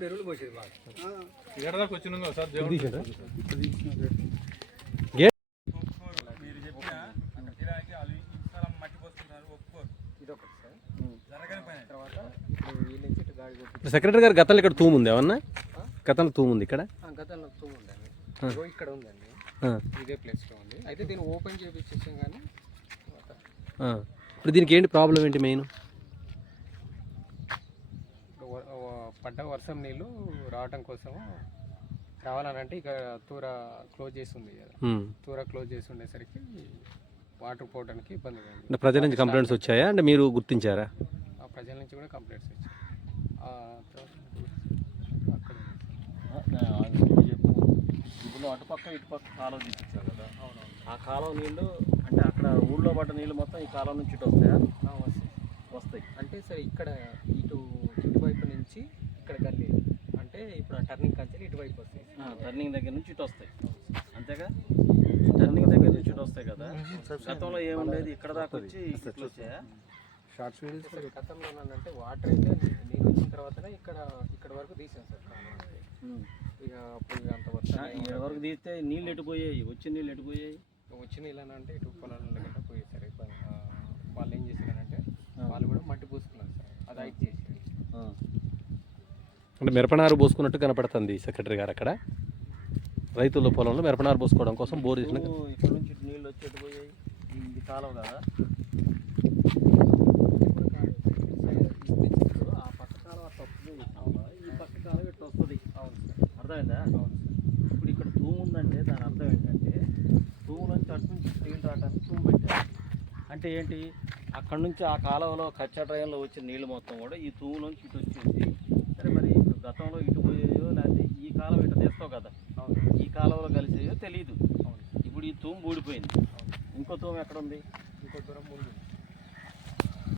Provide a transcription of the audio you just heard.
పురుగు కొట్టి సెక్రటరీ గారు గతంలో ఇక్కడ తూము ఉంది ఏమన్నా? గతంలో తూము ఉంది ఇక్కడ? గతంలో ఉందండి. ఇక్కడ ఉందండి. ఇదే ప్లేస్లో ఉంది. అయితే దీన్ని ఓపెన్ చేపించేసాం కానీ తర్వాత ఆ. ఇప్పుడు దీనికి ఏంటి ప్రాబ్లం ఏంటి మెయిన్? పడ్డ వర్షం నీళ్ళు రావటం కోసము రావాలనంటే ఇక తూర క్లోజ్ చేసి ఉంది కదా తూర క్లోజ్ చేసి ఉండేసరికి వాటర్ పోవడానికి ఇబ్బంది అయింది ప్రజల నుంచి కంప్లైంట్స్ వచ్చాయా? అంటే మీరు గుర్తించారా? ఆ ప్రజల నుంచి కూడా కంప్లైంట్స్ వచ్చాయి ఆ తర్వాత అక్కడ చెప్పు ఇప్పుడు అటుపక్క ఇటుపక్క కాలువ తీపించావు కదా. ఆ కాలువ నీళ్ళు అంటే అక్కడ ఊళ్ళో పడ్డ నీళ్ళు మొత్తం ఈ కాలువ నుంచి ఇటు వస్తాయి? వస్తాయి. అంటే సరే ఇక్కడ ఇటు ఇటువైపు నుంచి ఇక్కడ గల్లీ. అంటే ఇప్పుడు ఆ టర్నింగ్ కంచెలు ఇటువైపు వస్తాయి. టర్నింగ్ దగ్గర నుంచి ఇటు వస్తాయి. అంతేగా? టర్నింగ్ దగ్గర నుంచి ఇటు వస్తాయి కదా. గతంలో ఏముండేది? ఇక్కడ దాకా వచ్చి ఇట్లా వచ్చాయా సార్ గతంలో అంటే వాటర్ అయితే నీరు వచ్చిన తర్వాతనే ఇక్కడ ఇక్కడ వరకు తీసాం సార్ కాలువ. ఇక అప్పుడు అంత వర్షం ఇక్కడ వరకు తీస్తే నీళ్ళు ఎటుపోయాయి? వచ్చి నీళ్ళు ఎటుపోయాయి? వచ్చిన ఇలా అంటే ఇటు పొలాల గట్రా పోయి సార్. వాళ్ళు ఏం చేశారంటే వాళ్ళు కూడా మట్టి పూసుకున్నారు సార్. అది అయితే చేసి అంటే మిరపనారు పోసుకున్నట్టు కనపడుతుంది సెక్రటరీ గారు అక్కడ. రైతుల పొలంలో మిరపనారు పోసుకోవడం కోసం బోర్ చేసిన ఇక్కడ నుంచి ఇటు నీళ్ళు వచ్చి ఎటుపోయాయి? ఇది కాలువ కదా ఇప్పుడు ఆ పక్క కాలువ అట్లా వస్తుంది కాలువ ఈ పక్క కాలువ ఇట్లా వస్తుంది అవును సార్ అర్థమైందా? ఇప్పుడు ఇక్కడ తూము ఉందంటే దాని అర్థం ఏంటంటే తూము నుంచి అటు నుంచి నీళ్ళు రావడానికి తూము పెట్టారు. అంటే ఏంటి? అక్కడ నుంచి ఆ కాలువలో కచ్చా డ్రైన్లో వచ్చిన నీళ్ళు మొత్తం కూడా ఈ తూము నుంచి ఇటు వచ్చేసి సరే మరి ఇప్పుడు గతంలో ఇటు పోయేయో లేకపోతే ఈ కాలువ ఇటు తెస్తావు కదా? అవును ఈ కాలువలో కలిసేయో తెలియదు అవును ఇప్పుడు ఈ తూము ఊడిపోయింది. అవును ఇంకో తూము ఎక్కడ ఉంది? ఇంకో దూరం ముందు ఉంది.